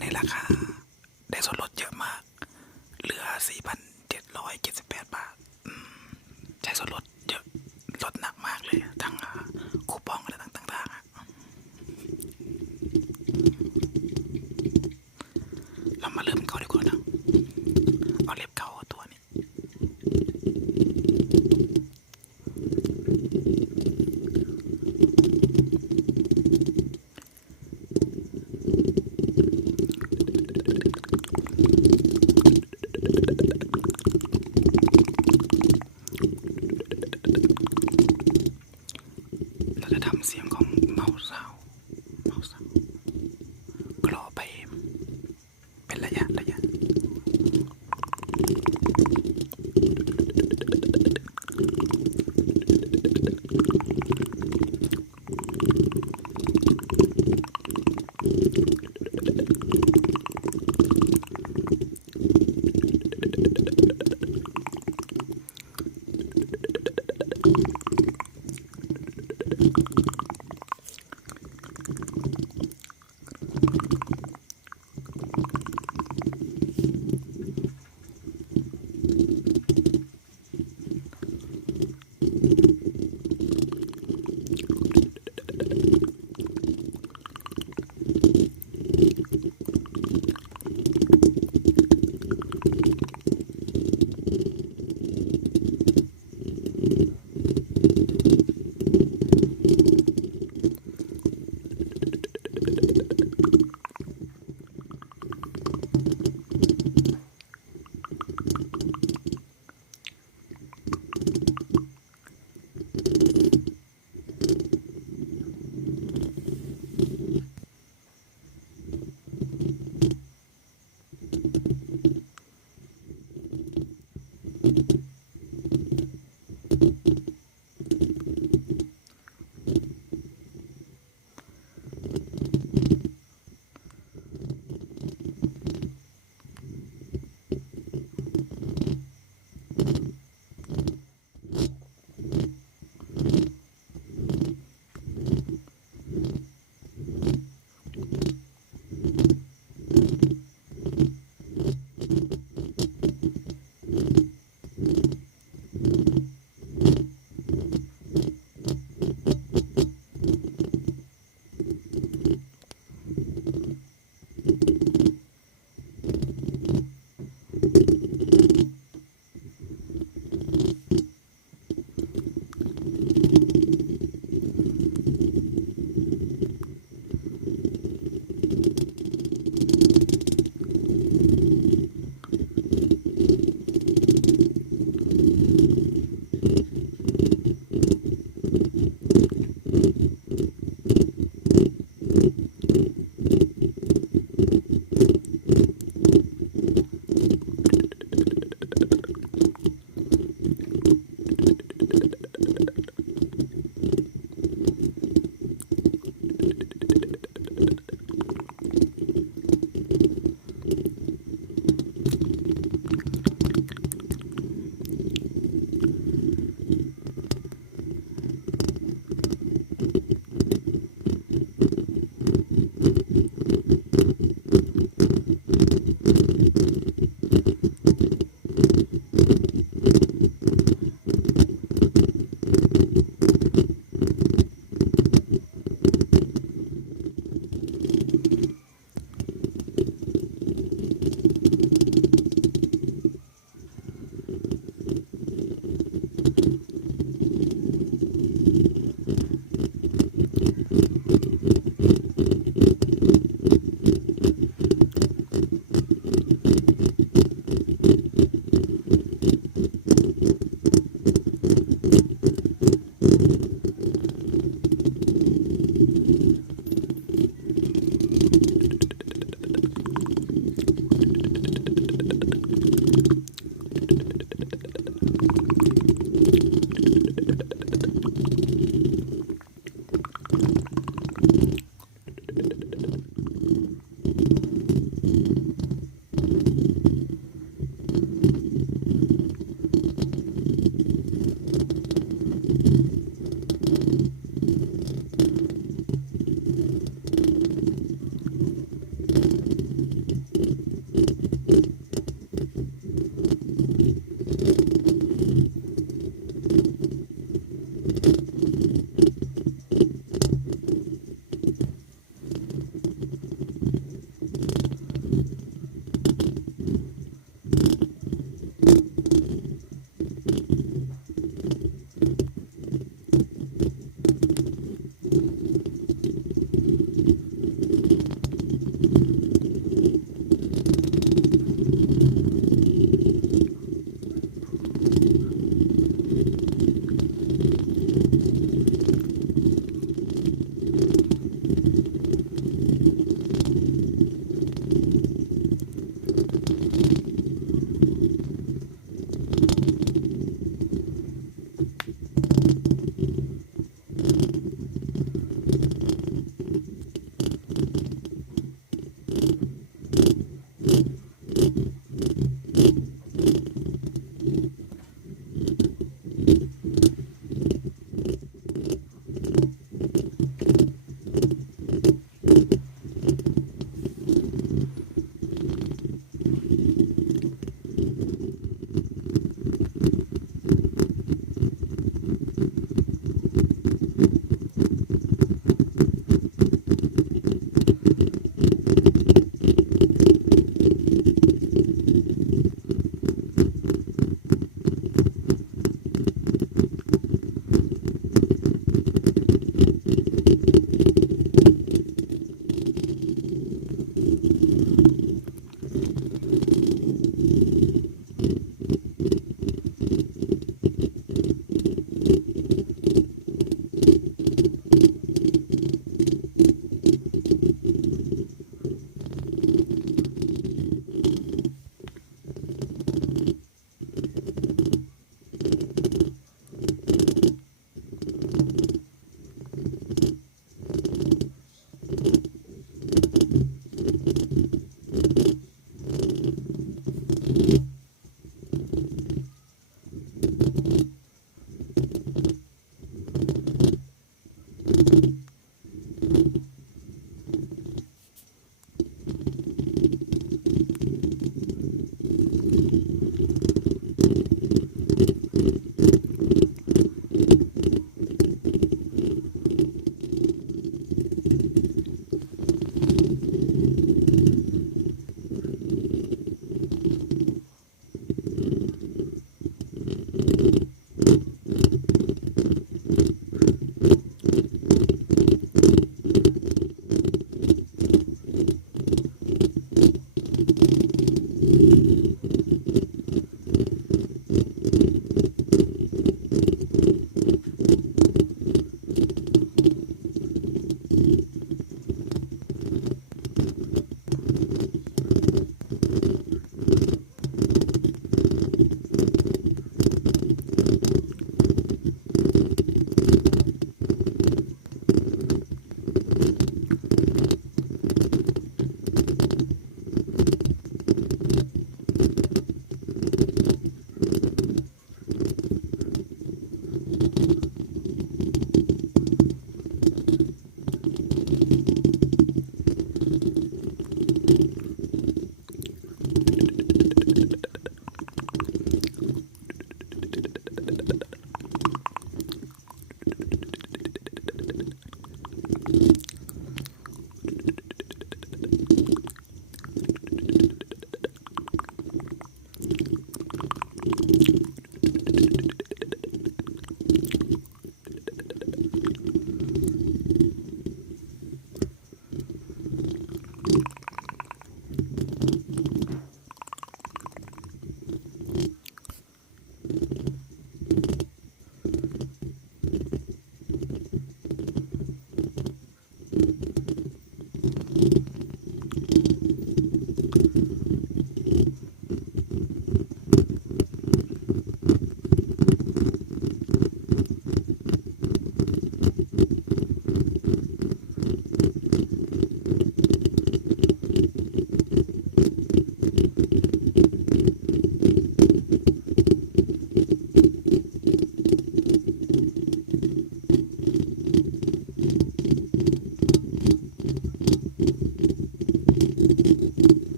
ในราคา ได้ส่วนลดเยอะมาก เหลือ 4,778 บาทใช้ส่วนลดเยอะลดหนักมากเลย ทั้งคูปองอะไร